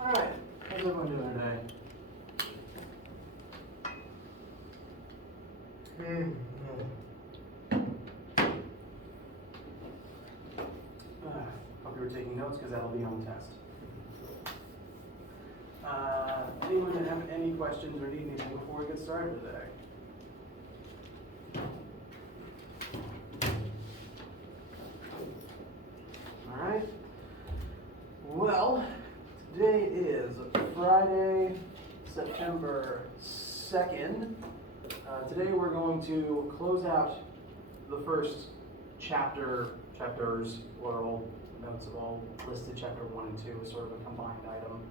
Alright, how's everyone doing today? Hope you were taking notes because that'll be on the test. Anyone that have any questions or need anything before we get started today? Alright. Well, today is Friday, September 2nd. Today we're going to close out the first chapters, plural, notes have all listed chapter 1 and 2 as sort of a combined item.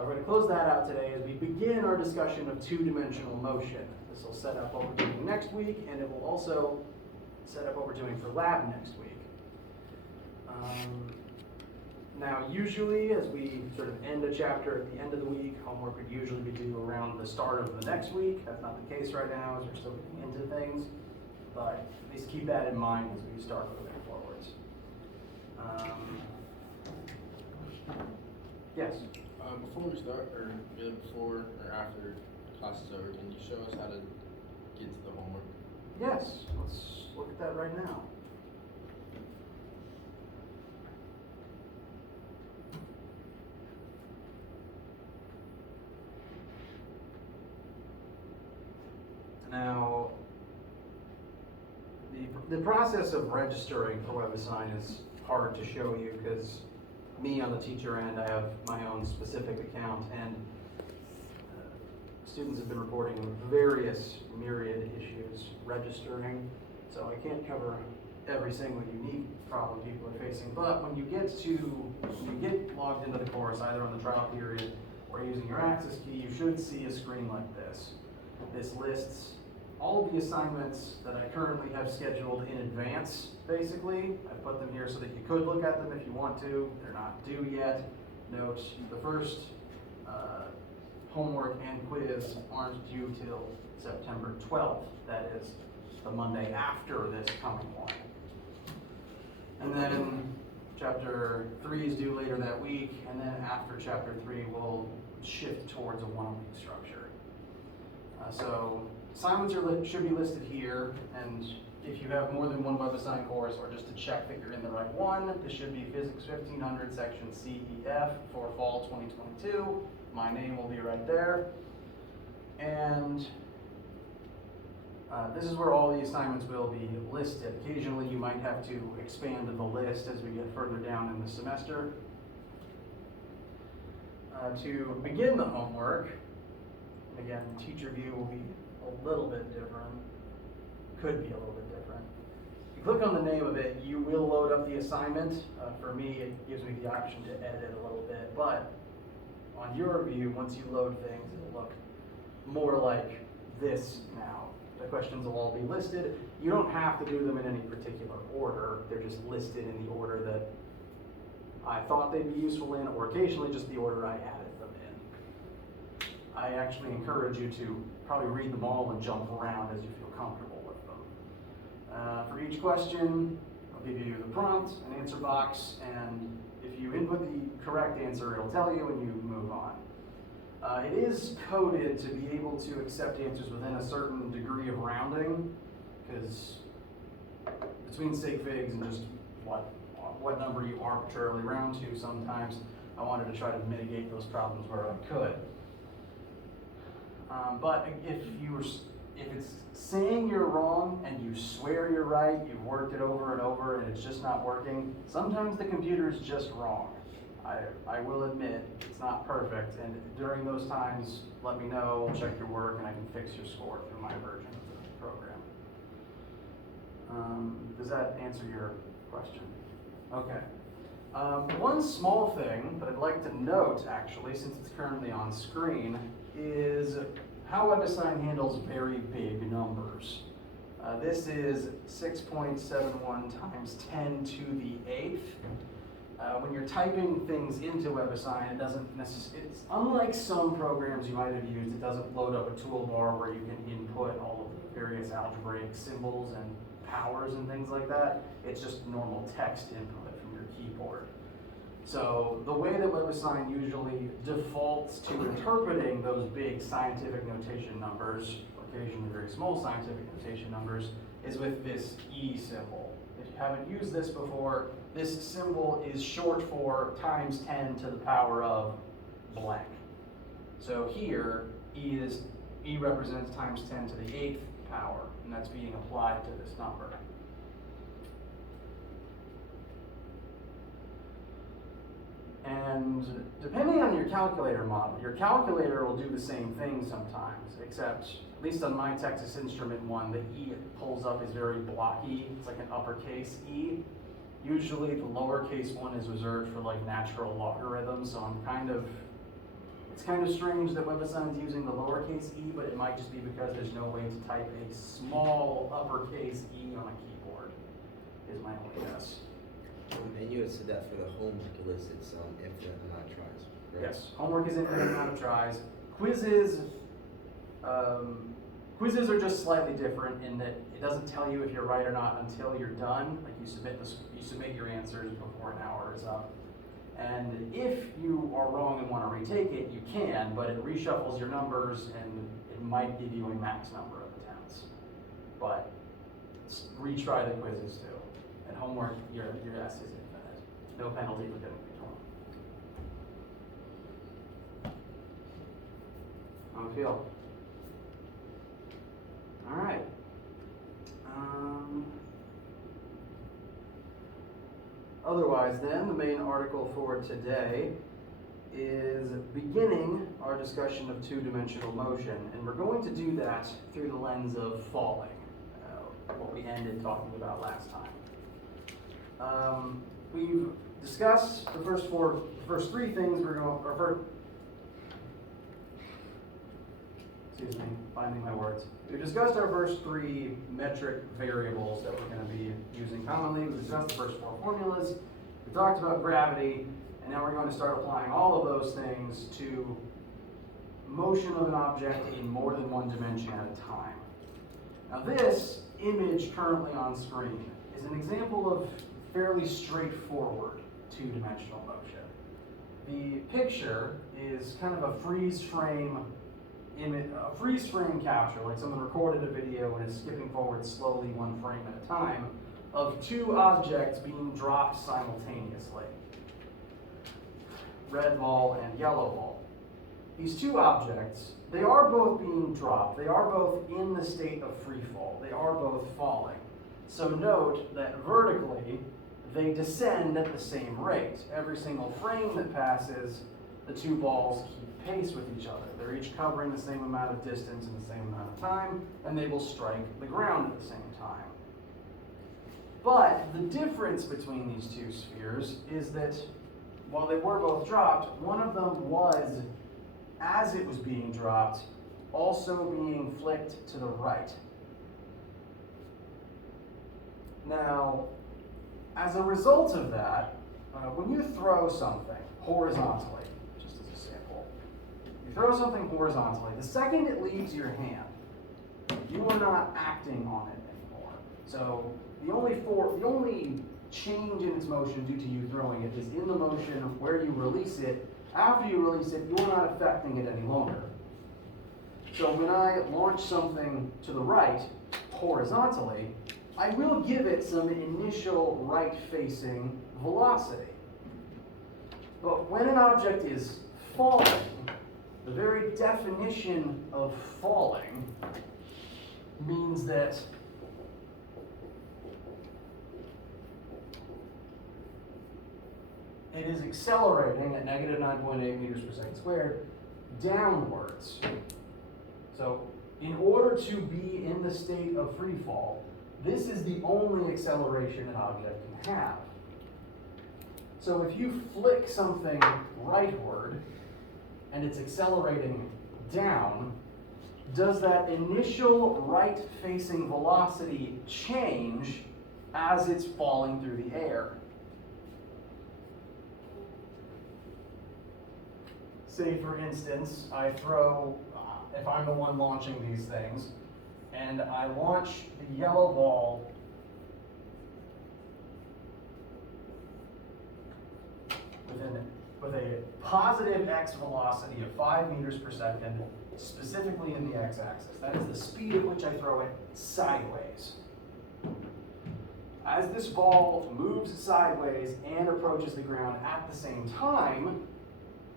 We're going to close that out today as we begin our discussion of two-dimensional motion. This will set up what we're doing next week, and it will also set up what we're doing for lab next week. Now, usually, as we sort of end a chapter at the end of the week, homework would usually be due around the start of the next week. That's not the case right now, as we're still getting into things. But at least keep that in mind as we start moving forwards. Yes? Before we start, or before or after class is over, can you show us how to get to the homework? Yes, let's look at that right now. Now, the process of registering for WebAssign is hard to show you because me on the teacher end, I have my own specific account, and students have been reporting various myriad issues registering, so I can't cover every single unique problem people are facing. But when you get logged into the course, either on the trial period or using your access key, you should see a screen like this. This lists all of the assignments that I currently have scheduled in advance, basically. I put them here so that you could look at them if you want to. They're not due yet. Note, the first homework and quiz aren't due till September 12th. That is the Monday after this coming one. And then chapter 3 is due later that week, and then after chapter 3 we'll shift towards a one-week structure. So assignments should be listed here, and if you have more than one WebAssign course, or just to check that you're in the right one, this should be Phys1500 section CEF for fall 2022. My name will be right there. And this is where all the assignments will be listed. Occasionally you might have to expand the list as we get further down in the semester. To begin the homework, again, teacher view will be a little bit different, could be a little bit different. If you click on the name of it, you will load up the assignment. For me, it gives me the option to edit it a little bit, but on your view, once you load things, it'll look more like this now. The questions will all be listed. You don't have to do them in any particular order. They're just listed in the order that I thought they'd be useful in, or occasionally just the order I added them in. I actually encourage you to probably read them all and jump around as you feel comfortable with them. For each question, I'll give you the prompt, an answer box, and if you input the correct answer, it'll tell you and you move on. It is coded to be able to accept answers within a certain degree of rounding, because between sig figs and just what number you arbitrarily round to, sometimes I wanted to try to mitigate those problems where I could. But if it's saying you're wrong and you swear you're right, you've worked it over and over and it's just not working, sometimes the computer's just wrong. I will admit it's not perfect, and during those times, let me know, check your work, and I can fix your score through my version of the program. Does that answer your question? Okay. One small thing that I'd like to note, actually, since it's currently on screen, is how WebAssign handles very big numbers. This is 6.71 times 10 to the 8th. When you're typing things into WebAssign, it doesn't necessarily, it's unlike some programs you might have used, it doesn't load up a toolbar where you can input all of the various algebraic symbols and powers and things like that. It's just normal text input from your keyboard. So the way that WebAssign usually defaults to interpreting those big scientific notation numbers, occasionally very small scientific notation numbers, is with this E symbol. If you haven't used this before, this symbol is short for times 10 to the power of blank. So here, E represents times 10 to the 8th power, and that's being applied to this number. And depending on your calculator model, your calculator will do the same thing sometimes, except, at least on my Texas Instrument one, the E it pulls up is very blocky. It's like an uppercase E. Usually the lowercase one is reserved for like natural logarithms, so it's kind of strange that WebAssign is using the lowercase e, but it might just be because there's no way to type a small uppercase E on a keyboard, is my only guess. And you had said that for the homework, it lists it's infinite amount of tries, right? Yes, homework is infinite amount of tries. Quizzes are just slightly different in that it doesn't tell you if you're right or not until you're done. Like you submit your answers before an hour is up. And if you are wrong and want to retake it, you can, but it reshuffles your numbers and it might give you a max number of attempts. But retry the quizzes too. And homework, your S is infinite. No penalty for getting it wrong. How do you feel? All right. Otherwise then, the main article for today is beginning our discussion of two-dimensional motion, and we're going to do that through the lens of falling, what we ended talking about last time. We've discussed the first three things we're going to, finding my words. We've discussed our first three metric variables that we're going to be using commonly. We've discussed the first four formulas. We talked about gravity, and now we're going to start applying all of those things to motion of an object in more than one dimension at a time. Now this image currently on screen is an example of fairly straightforward two-dimensional motion. The picture is kind of a freeze frame capture, like someone recorded a video and is skipping forward slowly one frame at a time, of two objects being dropped simultaneously. Red ball and yellow ball. These two objects, they are both being dropped. They are both in the state of free fall. They are both falling. So note that vertically, they descend at the same rate. Every single frame that passes, the two balls keep pace with each other. They're each covering the same amount of distance in the same amount of time, and they will strike the ground at the same time. But the difference between these two spheres is that while they were both dropped, one of them was, as it was being dropped, also being flicked to the right. Now, as a result of that, when you throw something horizontally, just as a sample, you throw something horizontally, the second it leaves your hand, you are not acting on it anymore. So the only change in its motion due to you throwing it is in the motion where you release it. After you release it, you're not affecting it any longer. So when I launch something to the right horizontally, I will give it some initial right-facing velocity. But when an object is falling, the very definition of falling means that it is accelerating at negative 9.8 meters per second squared downwards. So in order to be in the state of free fall, this is the only acceleration an object can have. So if you flick something rightward and it's accelerating down, does that initial right-facing velocity change as it's falling through the air? Say, for instance, I throw, if I'm the one launching these things, and I launch the yellow ball with positive x velocity of 5 meters per second, specifically in the x-axis. That is the speed at which I throw it sideways. As this ball moves sideways and approaches the ground at the same time,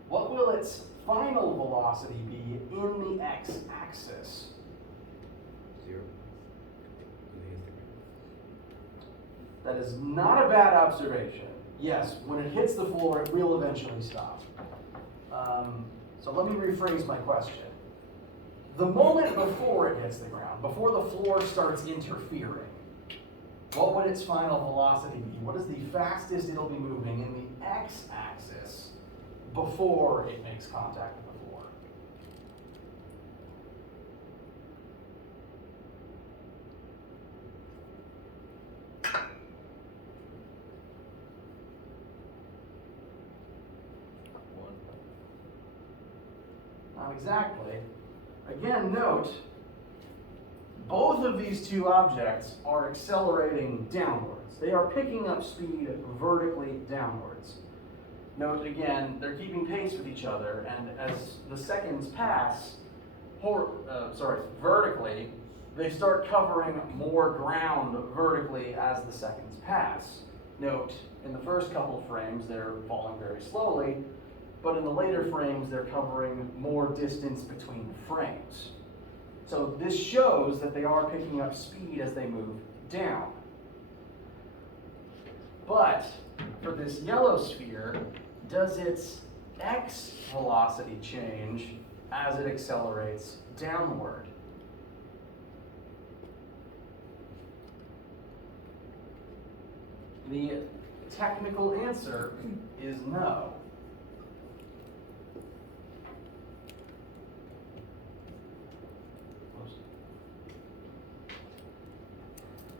what will its final velocity be in the x-axis? 0. That is not a bad observation. Yes, when it hits the floor, it will eventually stop. So let me rephrase my question. The moment before it hits the ground, before the floor starts interfering, what would its final velocity be? What is the fastest it'll be moving in the x-axis before it makes contact with the floor? Not exactly. Again, note, both of these two objects are accelerating downwards. They are picking up speed vertically downwards. Note again, they're keeping pace with each other, and as the seconds pass, vertically, they start covering more ground vertically as the seconds pass. Note, in the first couple of frames, they're falling very slowly, but in the later frames, they're covering more distance between frames. So this shows that they are picking up speed as they move down. But for this yellow sphere, does its x velocity change as it accelerates downward? The technical answer is no.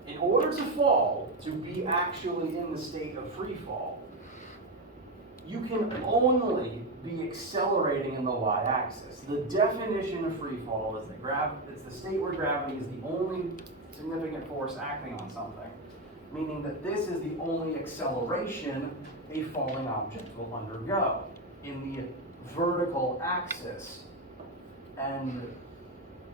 In order to fall, to be actually in the state of free fall, you can only be accelerating in the y-axis. The definition of free fall is it's the state where gravity is the only significant force acting on something, meaning that this is the only acceleration a falling object will undergo in the vertical axis. And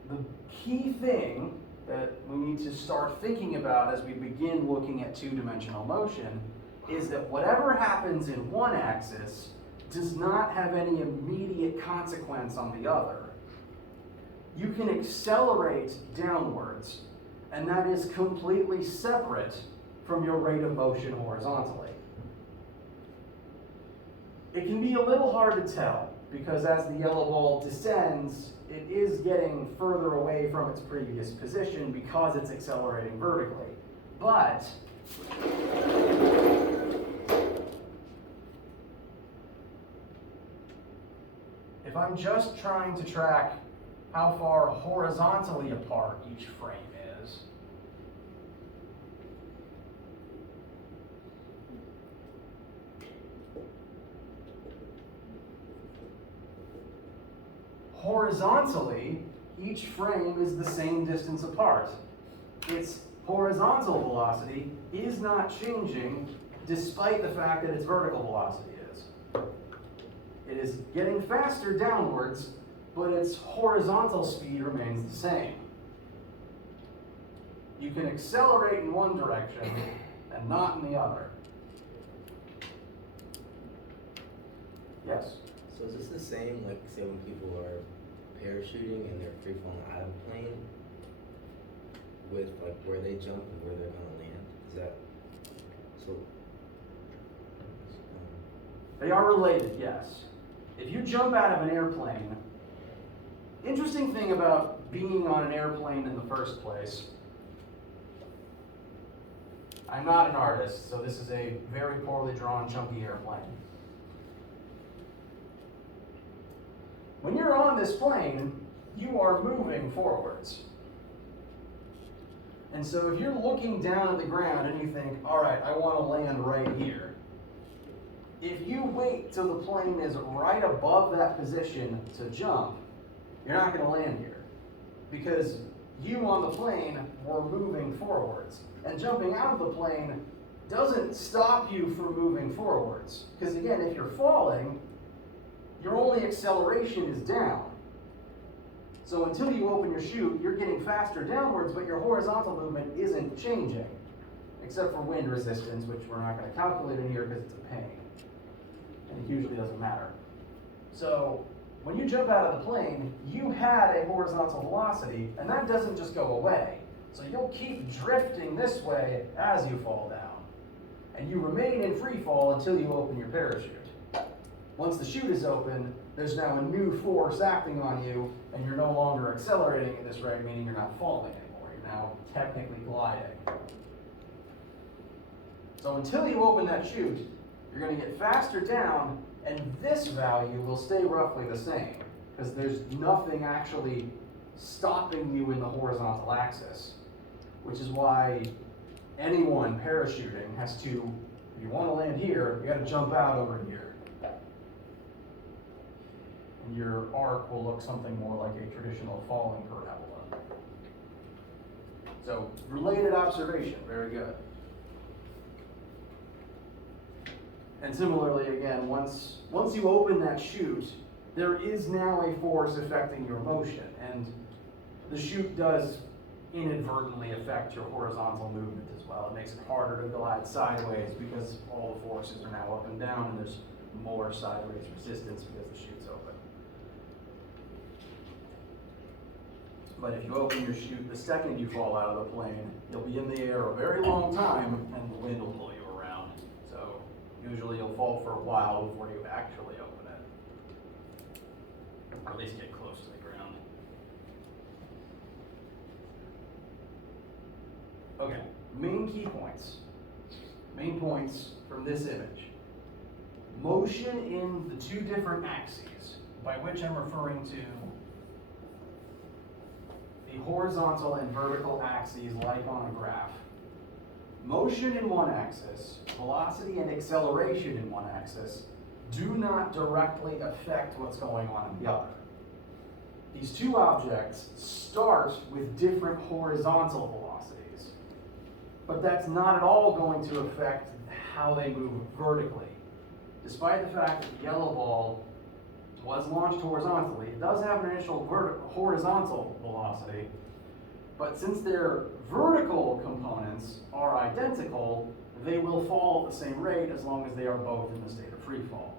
the key thing that we need to start thinking about as we begin looking at two-dimensional motion is that whatever happens in one axis does not have any immediate consequence on the other. You can accelerate downwards, and that is completely separate from your rate of motion horizontally. It can be a little hard to tell, because as the yellow ball descends, it is getting further away from its previous position because it's accelerating vertically. But if I'm just trying to track how far horizontally apart each frame is, horizontally, each frame is the same distance apart. Its horizontal velocity is not changing despite the fact that its vertical velocity is. It is getting faster downwards, but its horizontal speed remains the same. You can accelerate in one direction and not in the other. Yes? So is this the same, like, say when people are parachuting and they're free falling out of a plane, with like where they jump and where they're gonna land? Is that so? They are related, yes. If you jump out of an airplane, interesting thing about being on an airplane in the first place, I'm not an artist, so this is a very poorly drawn, chunky airplane. When you're on this plane, you are moving forwards. And so if you're looking down at the ground and you think, all right, I want to land right here. If you wait till the plane is right above that position to jump, you're not going to land here. Because you on the plane were moving forwards. And jumping out of the plane doesn't stop you from moving forwards. Because again, if you're falling, your only acceleration is down. So until you open your chute, you're getting faster downwards, but your horizontal movement isn't changing, except for wind resistance, which we're not going to calculate in here because it's a pain. And it usually doesn't matter. So when you jump out of the plane, you had a horizontal velocity, and that doesn't just go away. So you'll keep drifting this way as you fall down. And you remain in free fall until you open your parachute. Once the chute is open, there's now a new force acting on you, and you're no longer accelerating at this rate, meaning you're not falling anymore. You're now technically gliding. So until you open that chute, you're going to get faster down, and this value will stay roughly the same, because there's nothing actually stopping you in the horizontal axis, which is why anyone parachuting has to, if you want to land here, you got to jump out over here. And your arc will look something more like a traditional falling parabola. So, related observation, very good. And similarly, again, once you open that chute, there is now a force affecting your motion, and the chute does inadvertently affect your horizontal movement as well. It makes it harder to glide sideways because all the forces are now up and down, and there's more sideways resistance because the chute's open. But if you open your chute the second you fall out of the plane, you'll be in the air a very long time, and the wind will blow you around. So usually you'll fall for a while before you actually open it, or at least get close to the ground. Okay, main key points. Main points from this image. Motion in the two different axes, by which I'm referring to the horizontal and vertical axes like on a graph. Motion in one axis, velocity and acceleration in one axis, do not directly affect what's going on in the other. These two objects start with different horizontal velocities, but that's not at all going to affect how they move vertically. Despite the fact that the yellow ball was launched horizontally, it does have an initial horizontal velocity, but since their vertical components are identical, they will fall at the same rate as long as they are both in the state of free fall.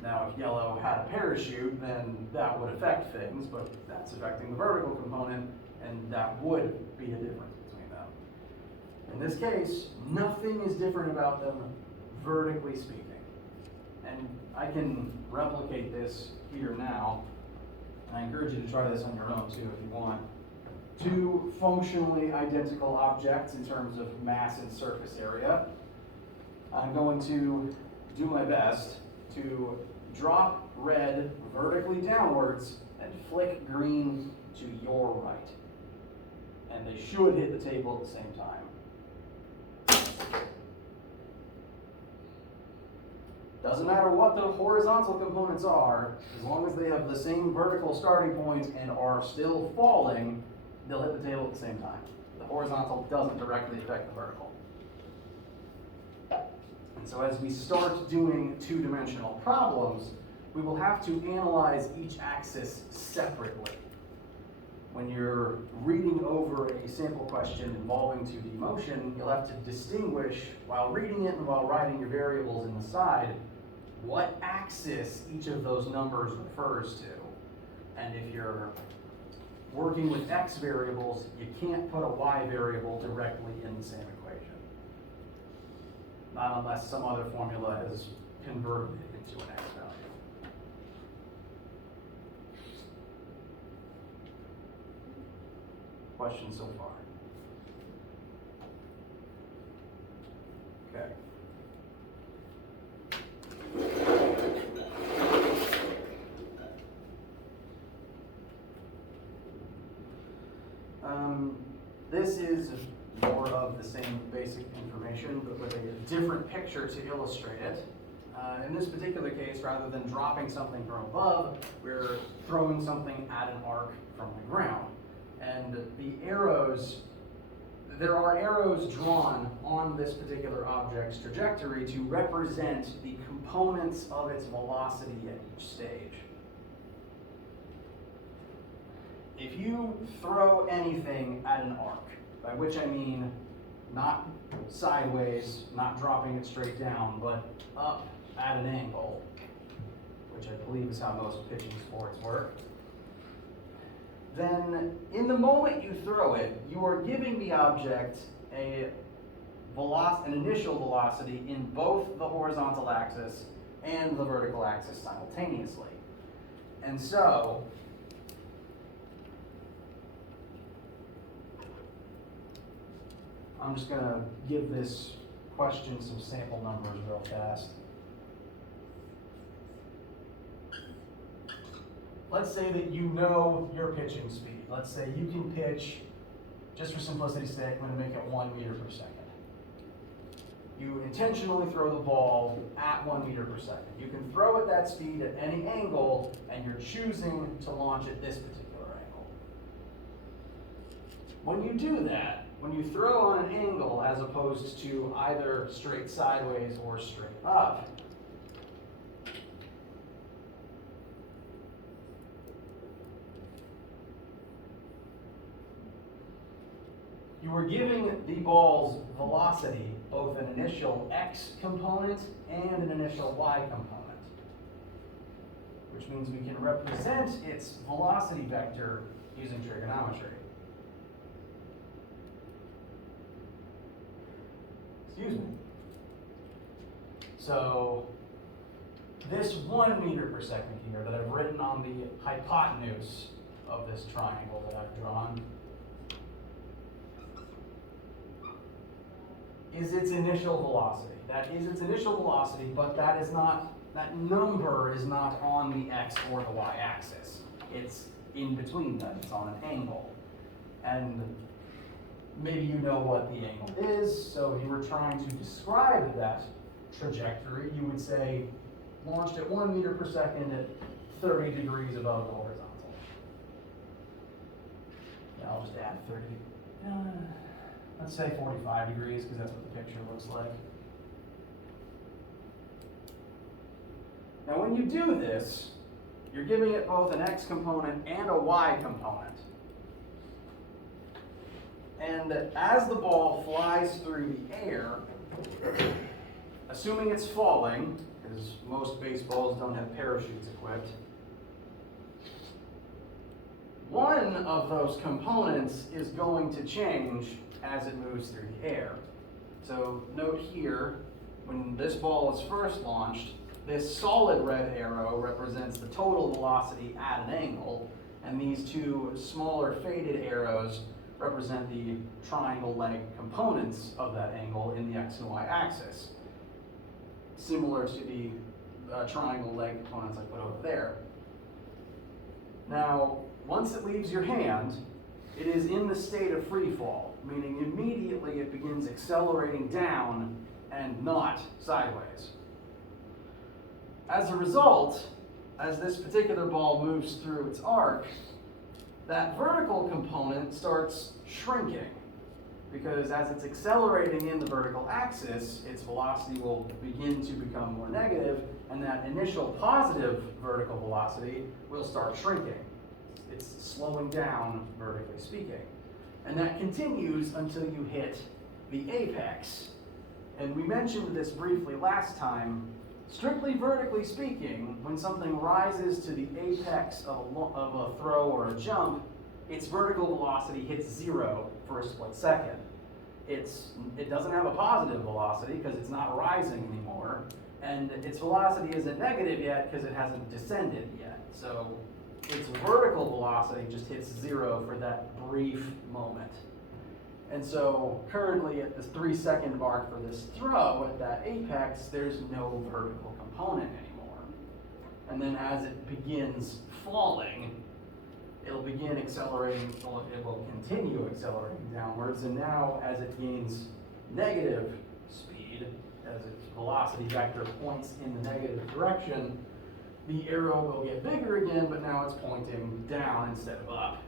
Now, if yellow had a parachute, then that would affect things, but that's affecting the vertical component, and that would be a difference between them. In this case, nothing is different about them vertically speaking. And I can replicate this here now. I encourage you to try this on your own too if you want. Two functionally identical objects in terms of mass and surface area. I'm going to do my best to drop red vertically downwards and flick green to your right. And they should hit the table at the same time. Doesn't matter what the horizontal components are, as long as they have the same vertical starting point and are still falling, they'll hit the table at the same time. The horizontal doesn't directly affect the vertical. And so as we start doing two-dimensional problems, we will have to analyze each axis separately. When you're reading over a sample question involving 2D motion, you'll have to distinguish, while reading it and while writing your variables in the side, what axis each of those numbers refers to. And if you're working with x variables, you can't put a y variable directly in the same equation. Not unless some other formula has converted it into an x value. Questions so far? Okay. This is more of the same basic information, but with a different picture to illustrate it. In this particular case, rather than dropping something from above, we're throwing something at an arc from the ground. And the arrows, there are arrows drawn on this particular object's trajectory to represent the components of its velocity at each stage. If you throw anything at an arc, by which I mean not sideways, not dropping it straight down, but up at an angle, which I believe is how most pitching sports work, then in the moment you throw it, you are giving the object an initial velocity in both the horizontal axis and the vertical axis simultaneously. And so, I'm just going to give this question some sample numbers real fast. Let's say that you know your pitching speed. Let's say you can pitch, just for simplicity's sake, I'm going to make it 1 meter per second. You intentionally throw the ball at 1 meter per second. You can throw at that speed at any angle, and you're choosing to launch at this particular angle. When you do that, when you throw on an angle as opposed to either straight sideways or straight up, you are giving the ball's velocity both an initial x component and an initial y component, which means we can represent its velocity vector using trigonometry. Excuse me. So this 1 meter per second here that I've written on the hypotenuse of this triangle that I've drawn is its initial velocity. That is its initial velocity, but that number is not on the x or the y axis. It's in between them, it's on an angle. And maybe you know what the angle is, so if you were trying to describe that trajectory, you would say launched at 1 meter per second at 30 degrees above the horizontal. Now I'll just add 30. Let's say 45 degrees, because that's what the picture looks like. Now when you do this, you're giving it both an x component and a y component. And as the ball flies through the air, assuming it's falling, because most baseballs don't have parachutes equipped, one of those components is going to change as it moves through the air. So note here, when this ball is first launched, this solid red arrow represents the total velocity at an angle, and these two smaller faded arrows represent the triangle leg components of that angle in the x and y axis, similar to the triangle leg components I put over there. Now, once it leaves your hand, it is in the state of free fall, meaning immediately it begins accelerating down and not sideways. As a result, as this particular ball moves through its arc, that vertical component starts shrinking, because as it's accelerating in the vertical axis, its velocity will begin to become more negative, and that initial positive vertical velocity will start shrinking. It's slowing down, vertically speaking. And that continues until you hit the apex. And we mentioned this briefly last time. Strictly vertically speaking, when something rises to the apex of a throw or a jump, its vertical velocity hits 0 for a split second. It doesn't have a positive velocity because it's not rising anymore, and its velocity isn't negative yet because it hasn't descended yet. So its vertical velocity just hits 0 for that brief moment. And so currently at the 3-second mark for this throw at that apex, there's no vertical component anymore. And then as it begins falling, it'll begin accelerating, well, it will continue accelerating downwards, and now as it gains negative speed, as its velocity vector points in the negative direction, the arrow will get bigger again, but now it's pointing down instead of up.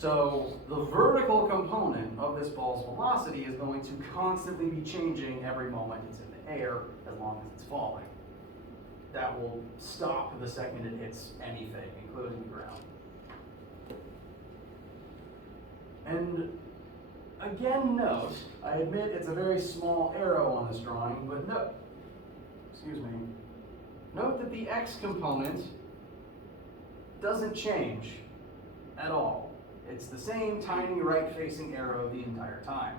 So the vertical component of this ball's velocity is going to constantly be changing every moment it's in the air as long as it's falling. That will stop the second it hits anything, including the ground. And again, note, I admit it's a very small arrow on this drawing, but note that the x component doesn't change at all. It's the same tiny right-facing arrow the entire time.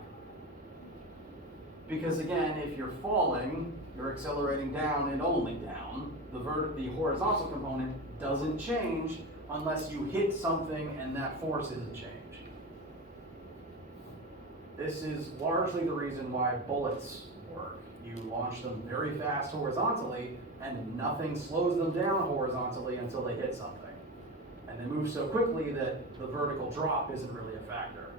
Because again, if you're falling, you're accelerating down and only down. The horizontal component doesn't change unless you hit something and that forces a change. This is largely the reason why bullets work. You launch them very fast horizontally, and nothing slows them down horizontally until they hit something. And they move so quickly that the vertical drop isn't really a factor.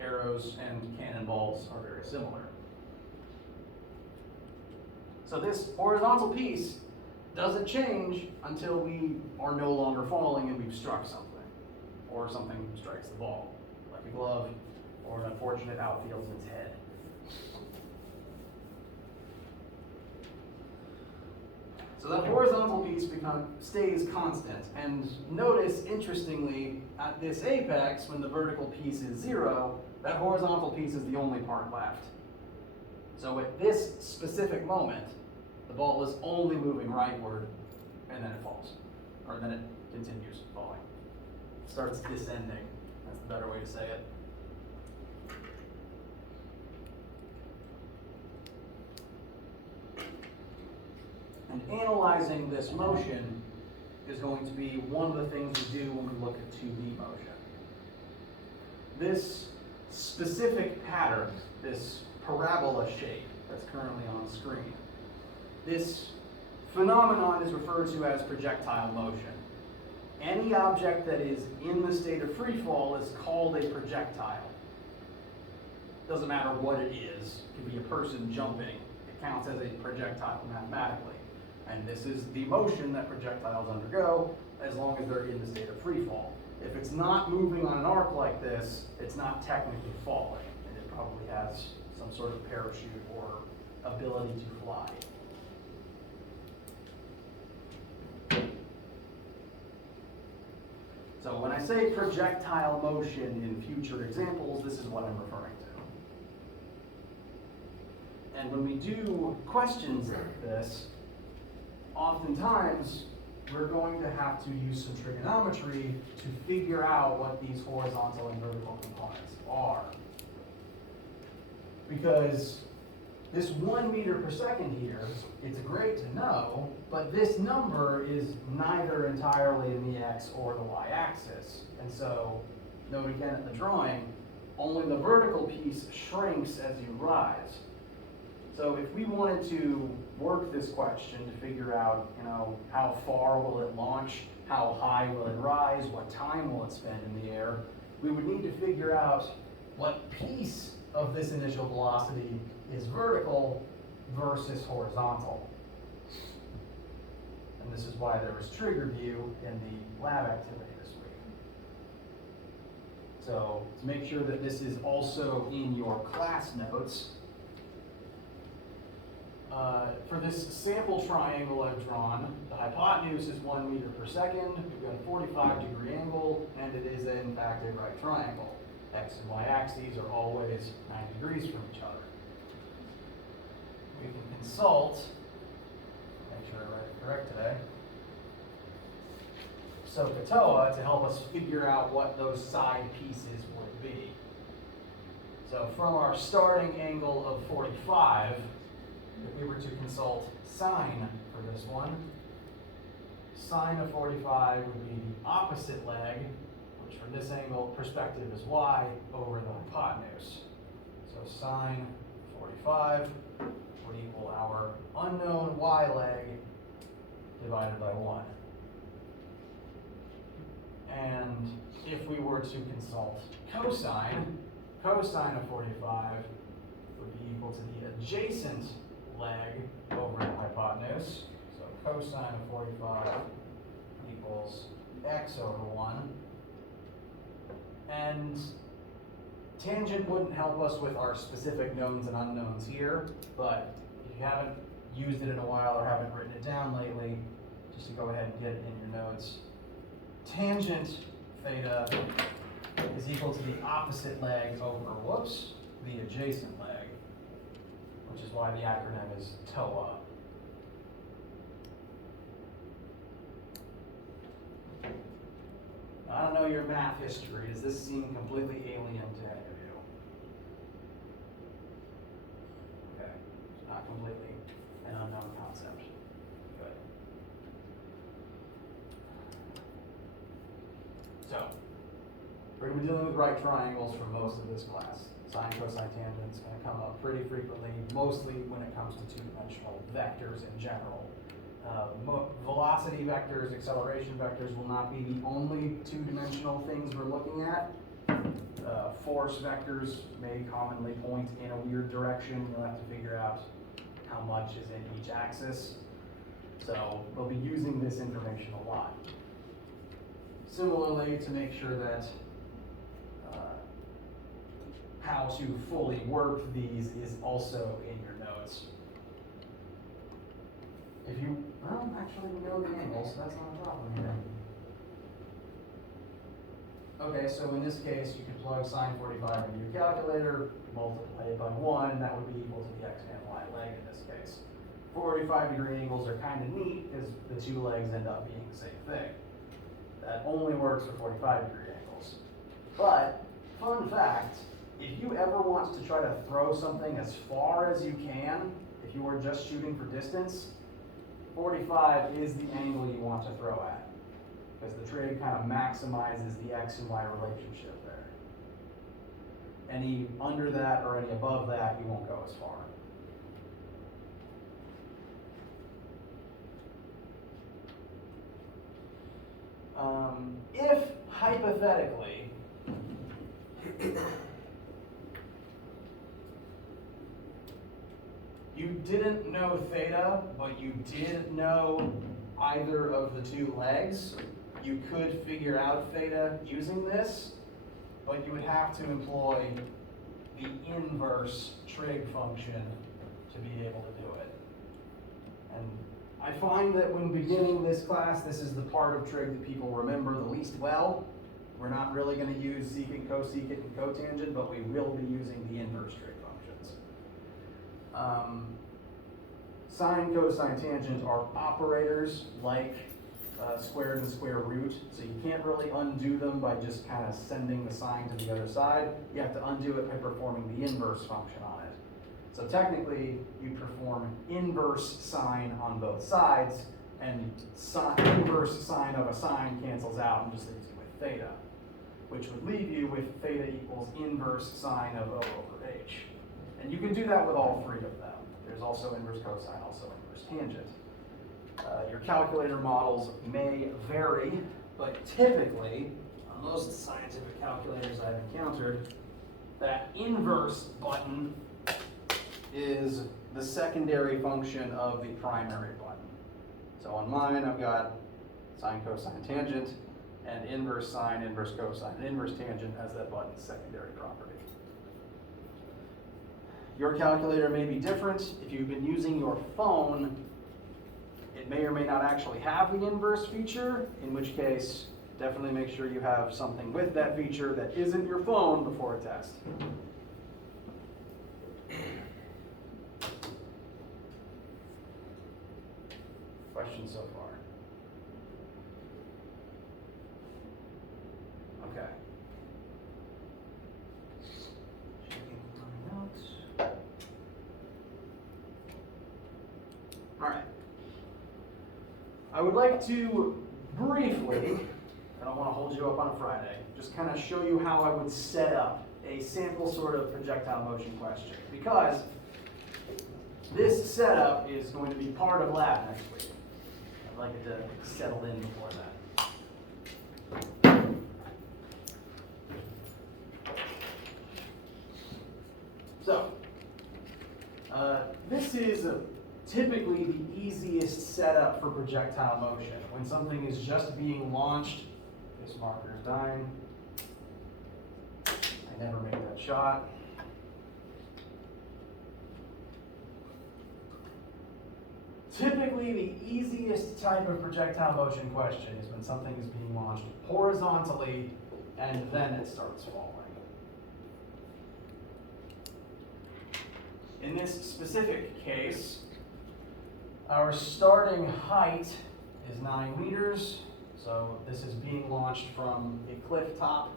Arrows and cannonballs are very similar. So this horizontal piece doesn't change until we are no longer falling and we've struck something, or something strikes the ball, like a glove or an unfortunate outfieldman's head. So that horizontal piece stays constant. And notice, interestingly, at this apex, when the vertical piece is 0, that horizontal piece is the only part left. So at this specific moment, the ball is only moving rightward, and then it falls. Or then it continues falling. It starts descending. That's the better way to say it. And analyzing this motion is going to be one of the things we do when we look at 2D motion. This specific pattern, this parabola shape that's currently on the screen, this phenomenon is referred to as projectile motion. Any object that is in the state of free fall is called a projectile. Doesn't matter what it is. It could be a person jumping. It counts as a projectile mathematically. And this is the motion that projectiles undergo as long as they're in the state of free fall. If it's not moving on an arc like this, it's not technically falling, and it probably has some sort of parachute or ability to fly. So when I say projectile motion in future examples, this is what I'm referring to. And when we do questions like this, oftentimes we're going to have to use some trigonometry to figure out what these horizontal and vertical components are. Because this 1 meter per second here, it's great to know, but this number is neither entirely in the x or the y axis. And so, note again at the drawing, only the vertical piece shrinks as you rise. So if we wanted to work this question to figure out, how far will it launch, how high will it rise, what time will it spend in the air, we would need to figure out what piece of this initial velocity is vertical versus horizontal. And this is why there was trigger view in the lab activity this week. So to make sure that this is also in your class notes, for this sample triangle I've drawn, the hypotenuse is 1 meter per second, we've got a 45-degree angle, and it is in fact a right triangle. X and Y axes are always 90 degrees from each other. We can consult, make sure I write it correct today, SOHCAHTOA to help us figure out what those side pieces would be. So from our starting angle of 45, if we were to consult sine for this one, sine of 45 would be the opposite leg, which from this angle perspective is y, over the hypotenuse. So sine 45 would equal our unknown y leg divided by 1. And if we were to consult cosine, cosine of 45 would be equal to the adjacent leg over the hypotenuse. So cosine of 45 equals x over 1. And tangent wouldn't help us with our specific knowns and unknowns here, but if you haven't used it in a while or haven't written it down lately, just to go ahead and get it in your notes. Tangent theta is equal to the opposite leg over, the adjacent leg, which is why the acronym is TOA. I don't know your math history. Does this seem completely alien to any of you? Okay, it's not completely an unknown concept. Good. So, we're going to be dealing with right triangles for most of this class. Sine, cosine, tangent is going to come up pretty frequently, mostly when it comes to two-dimensional vectors in general. Velocity vectors, acceleration vectors will not be the only two-dimensional things we're looking at. Force vectors may commonly point in a weird direction. You'll have to figure out how much is in each axis. So we'll be using this information a lot. Similarly, to make sure that how to fully work these is also in your notes. If you, well, actually we know the angle, so that's not a problem here. Okay, so in this case, you can plug sine 45 into your calculator, multiply it by 1, and that would be equal to the x and y leg in this case. 45-degree angles are kind of neat because the two legs end up being the same thing. That only works for 45-degree angles. But, fun fact, if you ever want to try to throw something as far as you can, if you are just shooting for distance, 45 is the angle you want to throw at, because the trig kind of maximizes the x and y relationship there. Any under that or any above that, you won't go as far. If hypothetically you didn't know theta, but you did know either of the two legs, you could figure out theta using this, but you would have to employ the inverse trig function to be able to do it. And I find that when beginning this class, this is the part of trig that people remember the least well. We're not really going to use secant, cosecant, and cotangent, but we will be using the inverse trig functions. Sine, cosine, tangent are operators like squared and square root, so you can't really undo them by just kind of sending the sign to the other side. You have to undo it by performing the inverse function on it. So technically, you perform inverse sine on both sides, and inverse sine of a sine cancels out and just leaves you with theta, which would leave you with theta equals inverse sine of O over H. And you can do that with all three of them. There's also inverse cosine, also inverse tangent. Your calculator models may vary, but typically, on most scientific calculators I've encountered, that inverse button is the secondary function of the primary button. So on mine, I've got sine, cosine, tangent, and inverse sine, inverse cosine, and inverse tangent as that button's secondary property. Your calculator may be different. If you've been using your phone, it may or may not actually have the inverse feature, in which case, definitely make sure you have something with that feature that isn't your phone before a test. Questions so far? Okay. Checking my notes. All right. I would like to briefly, I don't want to hold you up on a Friday, just kind of show you how I would set up a sample sort of projectile motion question, because this setup is going to be part of lab next week. I'd like it to settle in before that. So, this is typically the easiest setup for projectile motion, when something is just being launched This marker is dying. I never make that shot. Typically, the easiest type of projectile motion question is when something is being launched horizontally and then it starts falling. In this specific case, our starting height is 9 meters. So this is being launched from a cliff top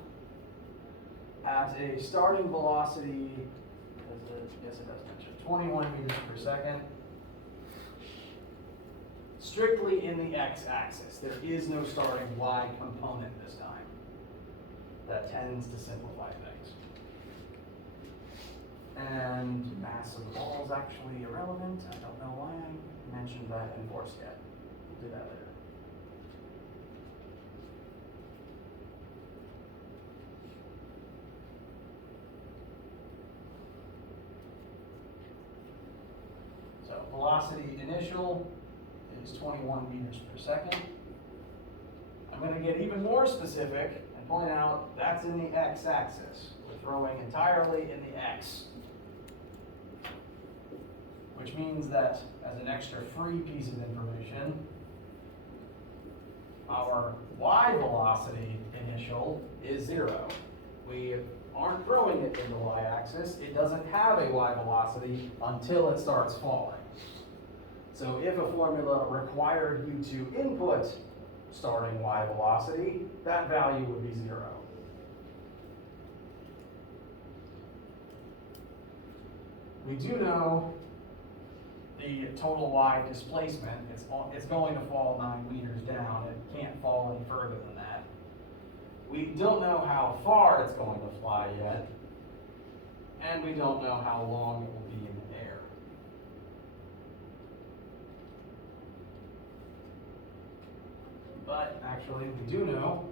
at a starting velocity, yes it does mention, 21 meters per second. Strictly in the x-axis. There is no starting y component this time. That tends to simplify things. And mass of the ball is actually irrelevant. I don't know why I mentioned that in force yet. We'll do that later. So velocity initial is 21 meters per second. I'm going to get even more specific and point out that's in the x-axis. We're throwing entirely in the x. Which means that, as an extra free piece of information, our y velocity initial is 0. We aren't throwing it in the y-axis. It doesn't have a y velocity until it starts falling. So if a formula required you to input starting y velocity, that value would be 0. We do know the total y displacement. It's going to fall 9 meters down. It can't fall any further than that. We don't know how far it's going to fly yet, and we don't know how long it will be in the air. But actually, we do know,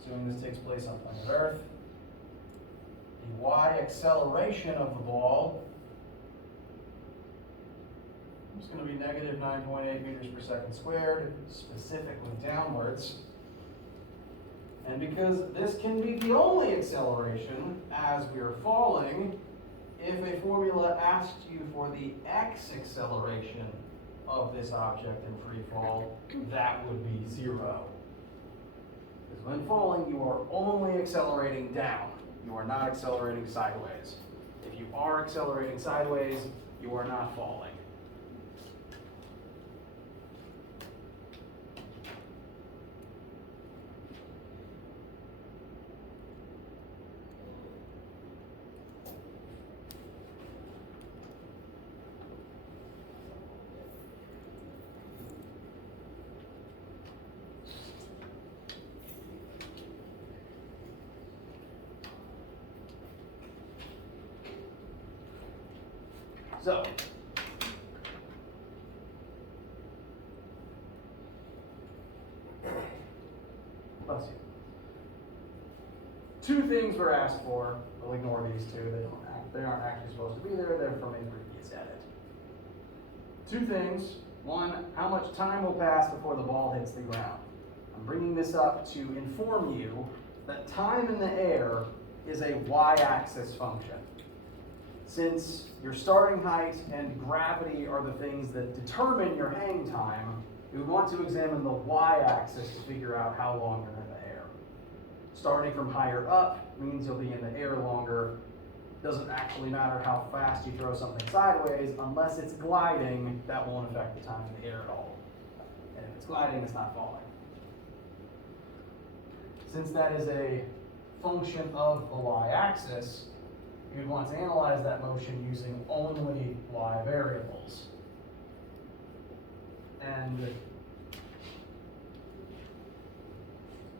assuming this takes place on planet Earth, the y acceleration of the ball is going to be negative 9.8 meters per second squared, specifically downwards. And because this can be the only acceleration as we are falling, if a formula asked you for the x acceleration of this object in free fall, that would be 0. Because when falling, you are only accelerating down. You are not accelerating sideways. If you are accelerating sideways, you are not falling. So, bless you. Two things were asked for. We'll ignore these two. They aren't actually supposed to be there. They're from a previous edit. Two things. One, how much time will pass before the ball hits the ground? I'm bringing this up to inform you that time in the air is a y-axis function. Since your starting height and gravity are the things that determine your hang time, we want to examine the y-axis to figure out how long you're in the air. Starting from higher up means you'll be in the air longer. Doesn't actually matter how fast you throw something sideways, unless it's gliding, that won't affect the time in the air at all. And if it's gliding, it's not falling. Since that is a function of the y-axis, you'd want to analyze that motion using only y variables. And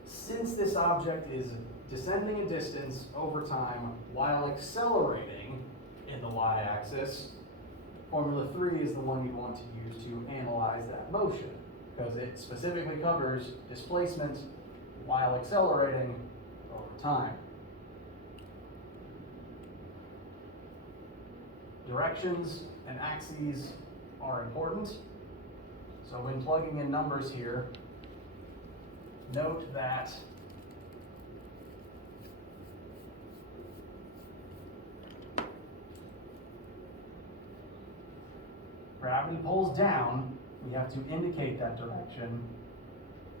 since this object is descending a distance over time while accelerating in the y-axis, formula 3 is the one you want to use to analyze that motion, because it specifically covers displacement while accelerating over time. Directions and axes are important. So when plugging in numbers here, note that gravity pulls down, we have to indicate that direction.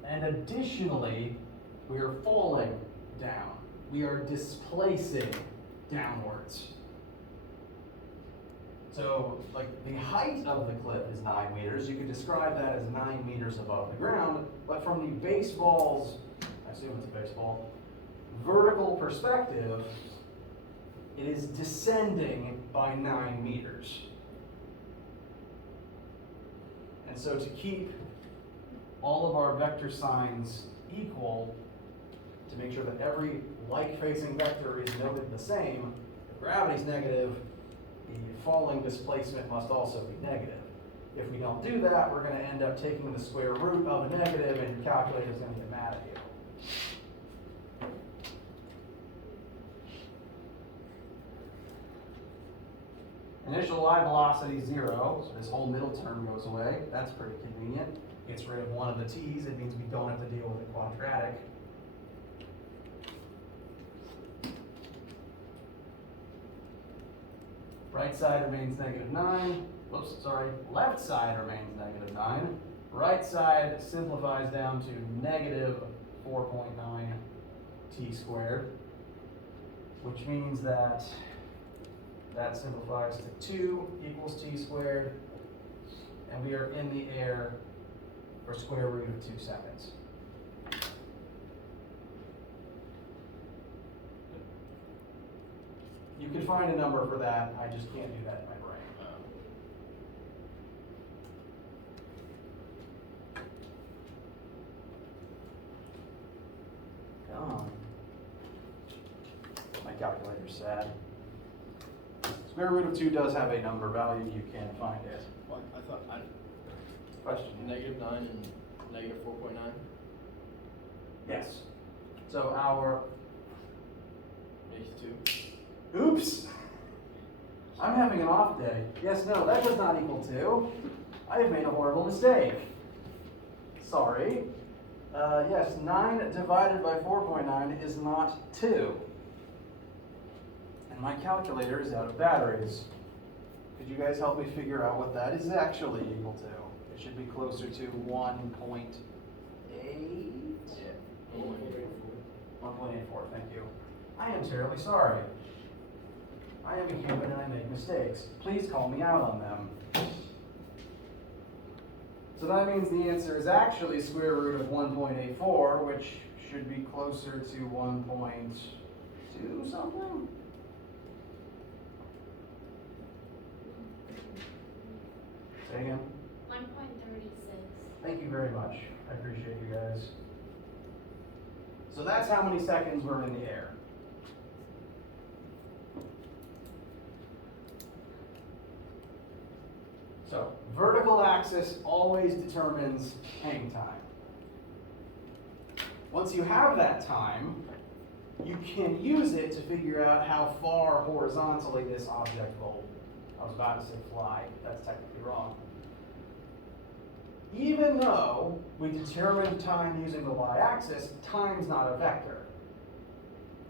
And additionally, we are falling down. We are displacing downwards. So, like, the height of the cliff is 9 meters. You could describe that as 9 meters above the ground, but from the baseball's, I assume it's a baseball, vertical perspective, it is descending by 9 meters. And so to keep all of our vector signs equal, to make sure that every like-facing vector is noted the same, if gravity's negative, the falling displacement must also be negative. If we don't do that, we're going to end up taking the square root of a negative, and your calculator is going to get mad at you. Initial y velocity 0, so this whole middle term goes away. That's pretty convenient. Gets rid of one of the t's. It means we don't have to deal with a quadratic. Right side remains -9. Whoops, sorry. Left side remains -9. Right side simplifies down to -4.9 t squared, which means that that simplifies to 2 equals t squared, and we are in the air for square root of 2 seconds. You can find a number for that, I just can't do that in my brain. Come on. My calculator's sad. Square root of 2 does have a number value, you can find it. What? I thought Question? -9 and -4.9. Yes. So our, Makes 2. oops! I'm having an off day. Yes, no, that does not equal 2. I have made a horrible mistake. Sorry. Yes, 9 divided by 4.9 is not 2. And my calculator is out of batteries. Could you guys help me figure out what that is actually equal to? It should be closer to 1.8? Yeah. 1.84, thank you. I am terribly sorry. I am a human and I make mistakes. Please call me out on them. So that means the answer is actually square root of 1.84, which should be closer to 1.2 something? Say again? 1.36. Thank you very much. I appreciate you guys. So that's how many seconds we're in the air. So vertical axis always determines hang time. Once you have that time, you can use it to figure out how far horizontally this object will, I was about to say fly, that's technically wrong. Even though we determine time using the y-axis, time's not a vector.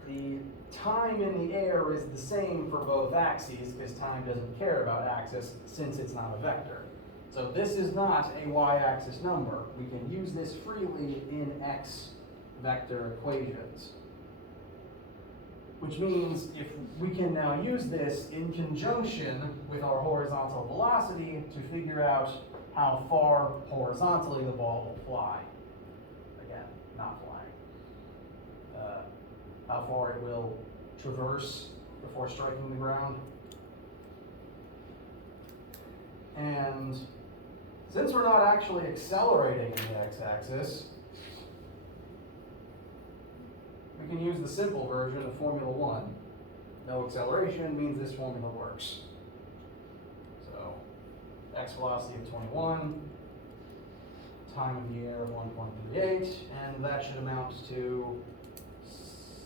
The time in the air is the same for both axes because time doesn't care about axis since it's not a vector. So this is not a y-axis number. We can use this freely in x vector equations. Which means if we can now use this in conjunction with our horizontal velocity to figure out how far horizontally the ball will fly. Again, not flying. How far it will traverse before striking the ground. And since we're not actually accelerating in the x-axis, we can use the simple version of Formula 1. No acceleration means this formula works. So, x velocity of 21, time of the air of 1.38, and that should amount to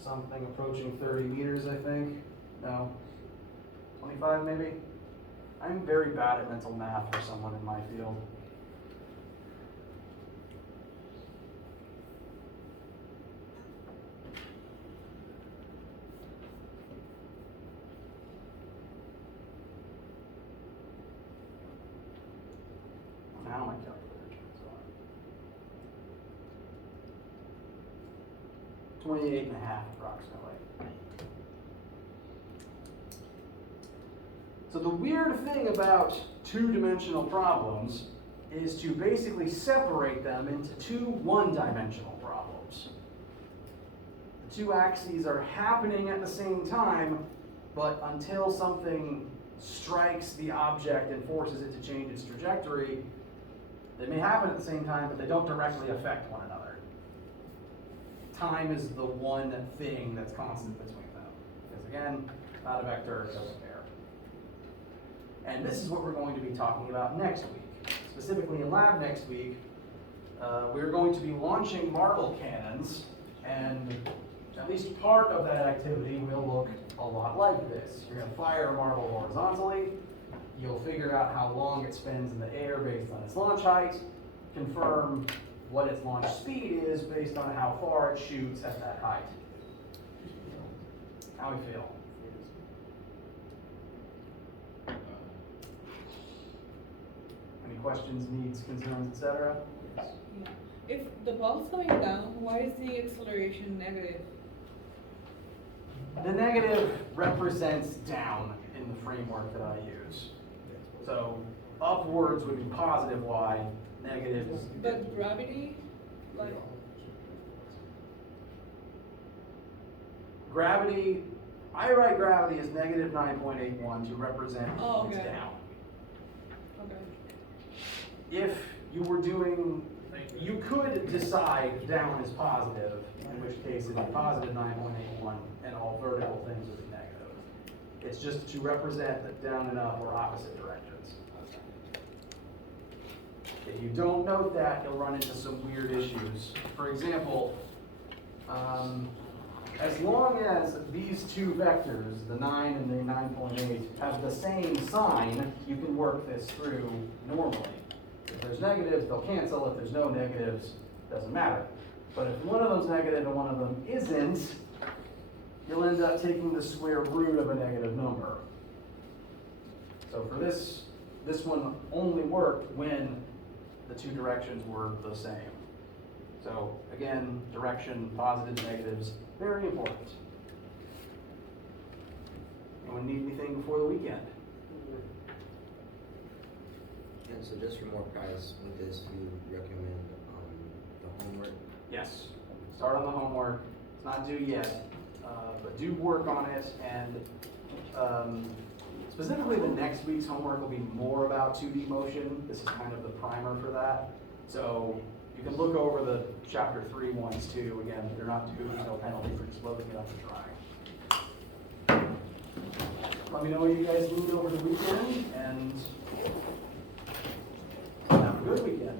something approaching 30 meters, I think. No, 25 maybe? I'm very bad at mental math for someone in my field. 28 and a half approximately. So the weird thing about two-dimensional problems is to basically separate them into two one-dimensional problems. The two axes are happening at the same time, but until something strikes the object and forces it to change its trajectory, they may happen at the same time, but they don't directly affect one another. Time is the one thing that's constant between them. Because again, not a vector, it doesn't care. And this is what we're going to be talking about next week. Specifically in lab next week, we're going to be launching marble cannons, and at least part of that activity will look a lot like this. You're going to fire a marble horizontally. You'll figure out how long it spends in the air based on its launch height, confirm what its launch speed is based on how far it shoots at that height. How we feel? Any questions, needs, concerns, etc.? Yeah. If the ball's going down, why is the acceleration negative? The negative represents down in the framework that I use. So upwards would be positive y, negative is. But gravity, like, Gravity, I write gravity as negative 9.81 to represent Oh, it's okay. down. okay. If you were doing, you could decide down is positive, in which case it'd be positive 9.81 and all vertical things would be negative. It's just to represent that down and up are opposite directions. If you don't note that, you'll run into some weird issues. For example, as long as these two vectors, the 9 and the 9.8, have the same sign, you can work this through normally. If there's negatives, they'll cancel. If there's no negatives, doesn't matter. But if one of them's negative and one of them isn't, you'll end up taking the square root of a negative number. So for this one only worked when the two directions were the same. So again, direction, positives, negatives, very important. Anyone need anything before the weekend? And so just for more practice with this, you recommend the homework? Yes. Start on the homework. It's not due yet, but do work on it. And specifically, the next week's homework will be more about 2D motion. This is kind of the primer for that. So you can look over the chapter 3 ones too. Again, they're not due, no penalty for just loading it up and trying. Let me know what you guys need over the weekend, and have a good weekend.